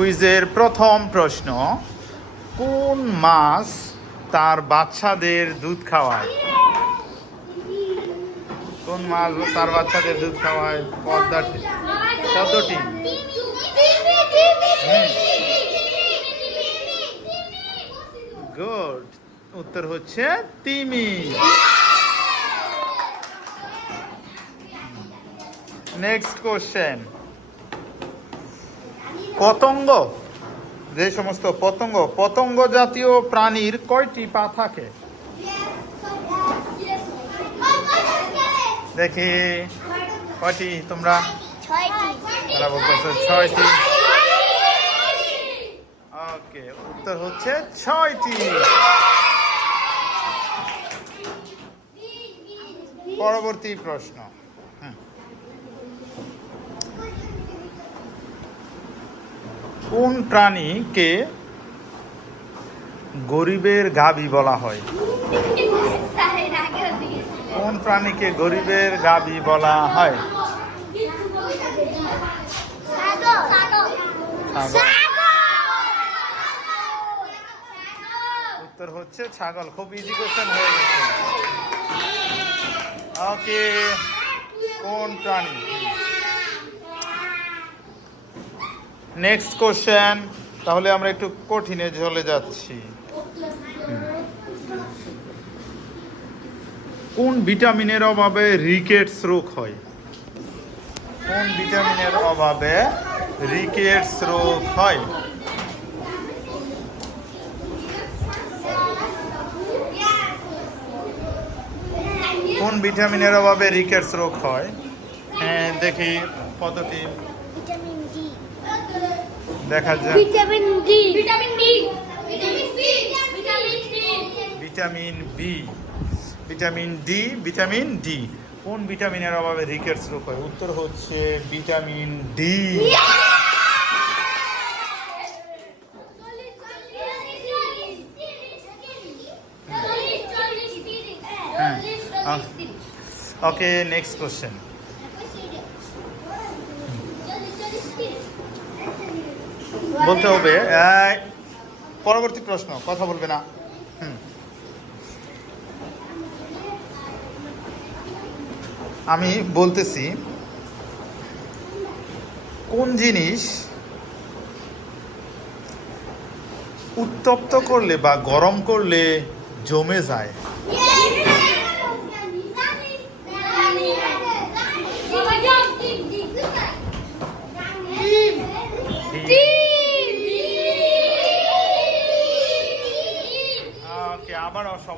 কুইজের প্রথম প্রশ্ন, কোন মাছ তার বাচ্চাদের দুধ খাওয়ায়? কোন মাছ তার বাচ্চাদের দুধ খাওয়ায়? পদ্মাটি পদ্মটি গুড। উত্তর হচ্ছে তিমি। Next question. পতঙ্গ। যে সমস্ত পতঙ্গ পতঙ্গ জাতীয় প্রাণীর কয়টি পা থাকে? দেখি। কয়টি তোমরা? ছয়টি। ওকে, উত্তর হচ্ছে ছয়টি। পরবর্তী প্রশ্ন হুম। কোন প্রাণীকে গরিবের গাবি বলা হয়? কোন প্রাণীকে গরিবের গাবি বলা হয়? উত্তর হচ্ছে ছাগল। খুব ইজি কোশ্চেন হয়ে গেছে। ওকে কোন প্রাণী? নেক্সট কোশ্চেন তাহলে আমরা একটু কঠিনে চলে যাচ্ছি। কোন ভিটামিনের অভাবে রিকেটস রোগ হয়? কোন ভিটামিনের অভাবে রিকেটস রোগ হয়? কোন ভিটামিনের অভাবে রিকেটস রোগ হয়? হ্যাঁ দেখি, পদ্ধতি। দেখা যায় vitamin D. Vitamin D. Vitamin C. Vitamin D. Vitamin B. Vitamin D vitamin D. কোন ভিটামিনের অভাবে রিকেটস রোগ হয়? উত্তর হচ্ছে ভিটামিন ডি। হ্যাঁ। ওকে নেক্সট কোশ্চেন বলতে হবে পরবর্তী প্রশ্ন কথা বলবে না হুম। আমি বলতেছি কোন জিনিস উত্তপ্ত করলে বা গরম করলে জমে যায়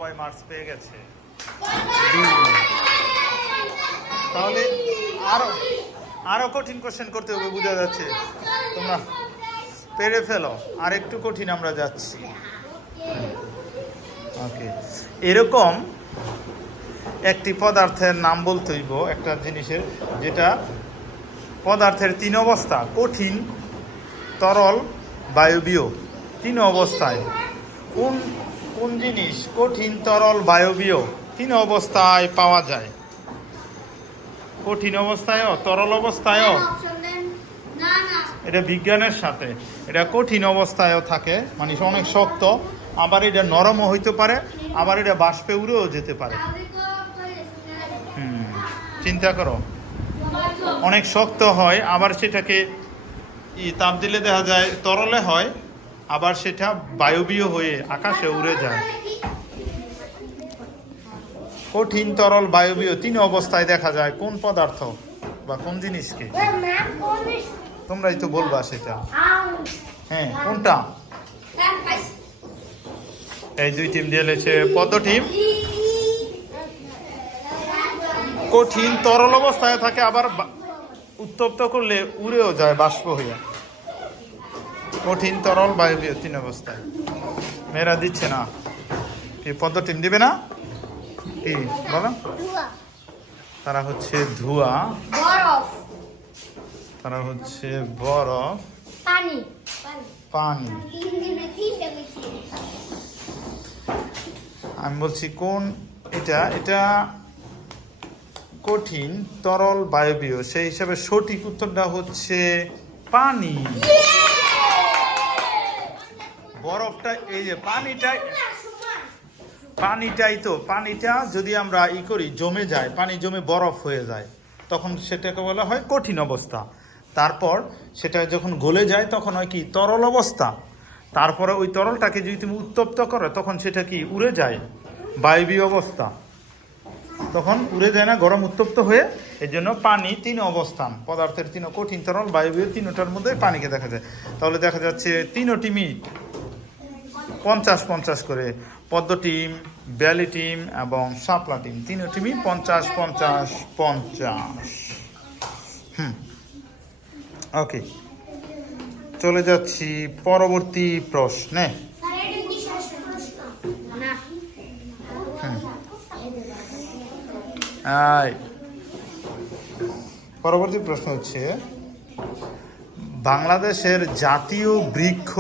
সবাই মার্কস পেয়ে গেছে। তাহলে আরও আরও কঠিন কোশ্চেন করতে হবে, বোঝা যাচ্ছে। তোমরা পেরে ফেলো, আর একটু কঠিন আমরা যাচ্ছি। ওকে এরকম একটি পদার্থের নাম বলতে হইব, একটা জিনিসের, যেটা পদার্থের তিন অবস্থা, কঠিন, তরল, বায়বীয়। তিন অবস্থায়। কোন কোন জিনিস কঠিন তরল বায়বীয়? তিন অবস্থায় পাওয়া যায়। কঠিন অবস্থায়ও তরল অবস্থায়ও এটা বিজ্ঞানের সাথে। এটা কঠিন অবস্থায়ও থাকে মানে অনেক শক্ত। আবার এটা নরমও হইতে পারে, আবার এটা বাষ্পে উড়েও যেতে পারে। চিন্তা করো। অনেক শক্ত হয়, আবার সেটাকে তাপ দিলে দেখা যায় তরলে হয়। আবার সেটা বায়বীয় হয়ে আকাশে উড়ে যায়। কঠিন তরল বায়বীয় তিন অবস্থায় দেখা যায়, কোন পদার্থ বা কোন জিনিসকে? তোমরাই তো বলবা সেটা। হ্যাঁ কোনটা? এই দুই টিম দিয়ে লেছে পদ্ম টিম। কঠিন তরল অবস্থায় থাকে, আবার উত্তপ্ত করলে উড়েও যায়, বাষ্প হইয়া। কঠিন তরল বায়বীয় তিন অবস্থায়। মেয়েরা দিচ্ছে না। কি পদ্ম টিম দিবে না? কি? বলো। তারা হচ্ছে ধোঁয়া। তারা হচ্ছে বরফ। পানি। পানি। আমি বলছি কোন এটা? এটা কঠিন তরল বায়বীয়। সেই হিসাবে সঠিক উত্তরটা হচ্ছে পানি। বরফটা এই যে পানিটাই পানিটাই তো, পানিটা যদি আমরা ই করি, জমে যায়, পানি জমে বরফ হয়ে যায়, তখন সেটাকে বলা হয় কঠিন অবস্থা। তারপর সেটা যখন গলে যায়, তখন হয় কি, তরল অবস্থা। তারপরে ওই তরলটাকে যদি তুমি উত্তপ্ত করো, তখন সেটা কি, উড়ে যায়, বায়বীয় অবস্থা। তখন উড়ে যায় না, গরম উত্তপ্ত হয়ে এই জন্য পানি তিন অবস্থান। পদার্থের তিন কঠিন তরল, বায়বীয় তিনটার মধ্যে পানিকে দেখা যায়। তাহলে দেখা যাচ্ছে তিনটি মিট। পঞ্চাশ পঞ্চাশ করে পদ্ম টিম ব্যালি টিম এবং শাপলা টিম। তিন টিমই পঞ্চাশ পঞ্চাশ পঞ্চাশ। হুম। ওকে। চলে যাচ্ছি পরবর্তী প্রশ্নে। পরবর্তী প্রশ্ন হচ্ছে, বাংলাদেশের জাতীয় বৃক্ষ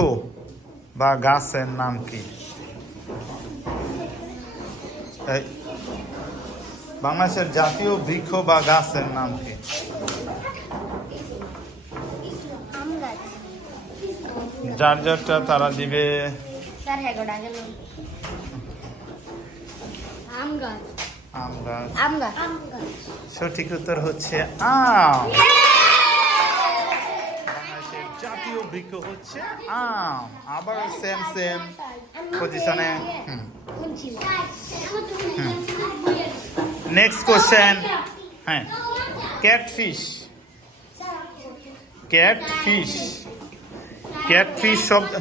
বা গাছের নাম কি? বাংলাদেশের জাতীয় বৃক্ষ বা গাছের নাম কি? যার যারটা তারা দিবে। হ্যাঁ সঠিক উত্তর হচ্ছে আম। জাতীয় বৃক্ষ হচ্ছে। আম, আবার সেম সেম পজিশনে নেক্সট কোশ্চেন হ্যাঁ। ক্যাটফিশ ক্যাটফিশ ক্যাটফিশ শব্দ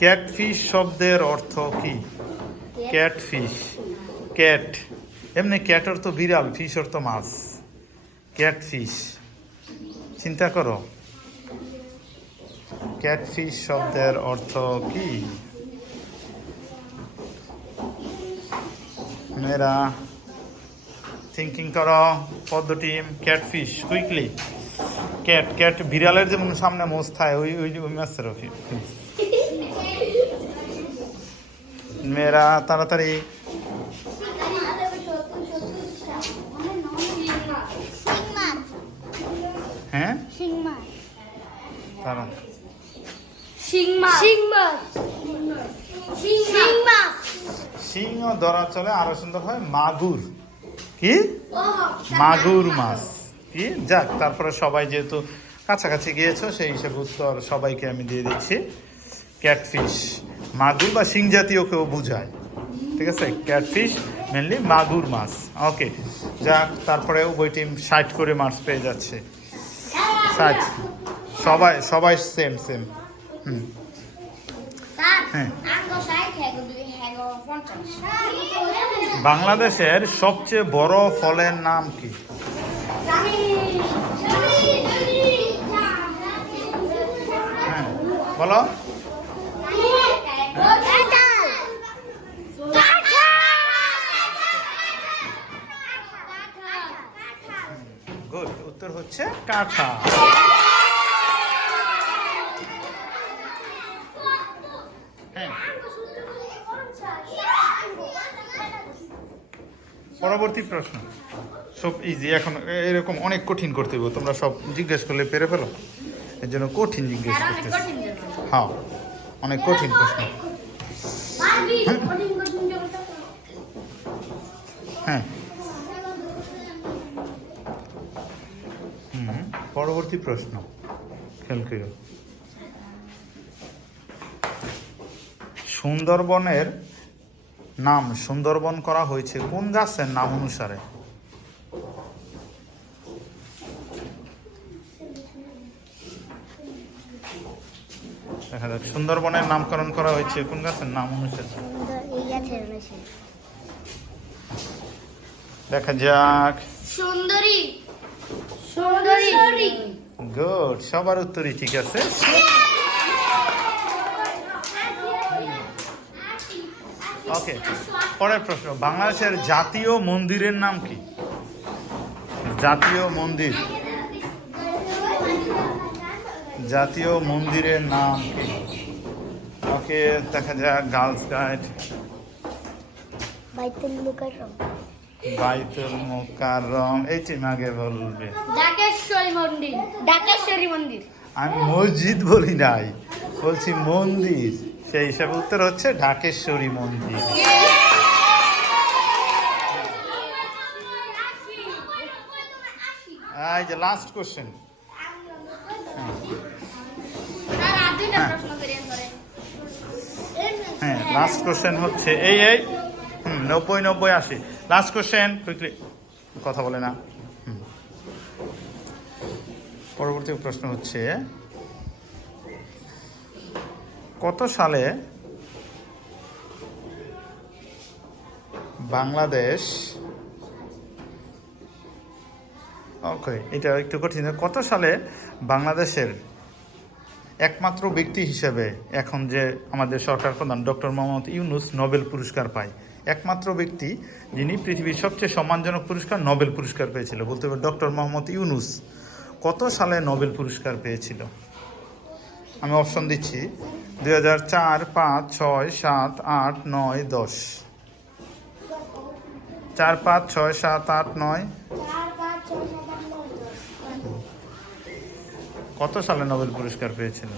ক্যাটফিশ শব্দের অর্থ কি? ক্যাটফিশ ক্যাট এমনি ক্যাট অর্থ বিড়াল ফিশ অর্থ মাছ। ক্যাটফিশ চিন্তা করো। ক্যাটফিশ শব্দের অর্থ কি? মেয়েরা থিঙ্কিং করো পদ্ধতি ক্যাটফিশ কুইকলি ক্যাট ক্যাট বিড়ালের যেমন সামনে মোজ থাকে ওই ওই ওই মাছের মেয়েরা তাড়াতাড়ি। হ্যাঁ? তারা শিং মাছ শিং মাছ শিং মাছ সিংহ ধরা চলে আরও সুন্দর হয় মাগুর। কি? মাগুর মাছ। কি? যাক তারপরে সবাই যেহেতু কাছাকাছি গিয়েছো সেই হিসেবে উত্তর সবাইকে আমি দিয়ে দিচ্ছি। ক্যাটফিশ। মাগুর বা শিং জাতীয় কেউ বুঝায়। ঠিক আছে? ক্যাটফিশ মেনলি মাগুর মাছ। ওকে যাক তারপরে উভয় টিম ষাট করে মাছ পেয়ে যাচ্ছে। ষাট। সবাই সবাই সেম সেম হ্যাঁ। বাংলাদেশের সবচেয়ে বড় ফলের নাম কি? হ্যাঁ বলো। গুড। উত্তর হচ্ছে কাঁঠা পরবর্তী প্রশ্ন। সব ইজি এখন এরকম অনেক কঠিন করতে হবে তোমরা সব জিজ্ঞেস করলে পেরে ফেলো। এর জন্য কঠিন জিজ্ঞেস করতে হ্যাঁ অনেক কঠিন প্রশ্ন। হ্যাঁ। হুম পরবর্তী প্রশ্ন। খেয়াল সুন্দরবনের নাম সুন্দরবন করা হয়েছে কোন গাছের নাম অনুসারে? দেখা যাক সুন্দরবনের নামকরণ করা হয়েছে কোন গাছের নাম অনুসারে? দেখা যাক। সুন্দরী। সুন্দরী। গুড সবার উত্তরই ঠিক আছে। ওকে পরের প্রশ্ন বাংলাদেশের জাতীয় মন্দিরের নাম কি? জাতীয় মন্দির। জাতীয় মন্দিরের নাম কি? ওকে দেখা যাক গার্লস গাইড বাইতুল মুকাররম। বাইতুল মোকাররম এই আগে বলবে। মন্দির। আমি মসজিদ বলি নাই বলছি মন্দির। সেই হিসাবে উত্তর হচ্ছে ঢাকেশ্বরী মন্দির। এই যে লাস্ট কোশ্চেন হ্যাঁ লাস্ট কোশ্চেন হচ্ছে এই এই নব্বই নব্বই, আশি। লাস্ট কোশ্চেন কুইকলি কথা বলে না। পরবর্তী প্রশ্ন হচ্ছে কত সালে বাংলাদেশ ওকে এটা একটু কঠিন, কত সালে বাংলাদেশের একমাত্র ব্যক্তি হিসেবে এখন যে আমাদের সরকার প্রধান ডক্টর মোহাম্মদ ইউনুস নোবেল পুরস্কার পায়? একমাত্র ব্যক্তি যিনি পৃথিবীর সবচেয়ে সম্মানজনক পুরস্কার নোবেল পুরস্কার পেয়েছিল, বলতে পারে ডক্টর মোহাম্মদ ইউনুস কত সালে নোবেল পুরস্কার পেয়েছিল? আমি অপশন দিচ্ছি। দুই হাজার চার পাঁচ ছয় সাত আট নয় দশ। চার পাঁচ ছয় সাত আট নয়। কত সালে নোবেল পুরস্কার পেয়েছিল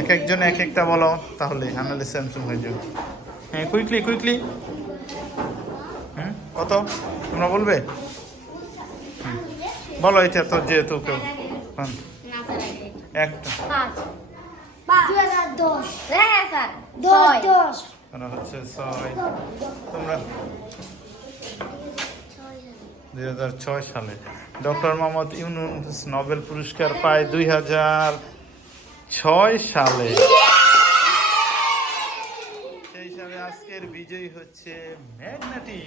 এক একজন এক একটা বলো তাহলে আনালে স্যামসুং হয়ে যাবে। হ্যাঁ কুইকলি কুইকলি হুম কত? তোমরা বলবে। বলো এটা তো যেহেতু কেউ একটা। পাঁচ। হচ্ছে ছয়। তোমরা দুই হাজার ছয় সালে ডক্টর মোহাম্মদ ইউনুস নোবেল পুরস্কার পায় দুই হাজার ছয় সালে। সেই হিসাবে আজকের বিজয়ী হচ্ছে ম্যাগনাটি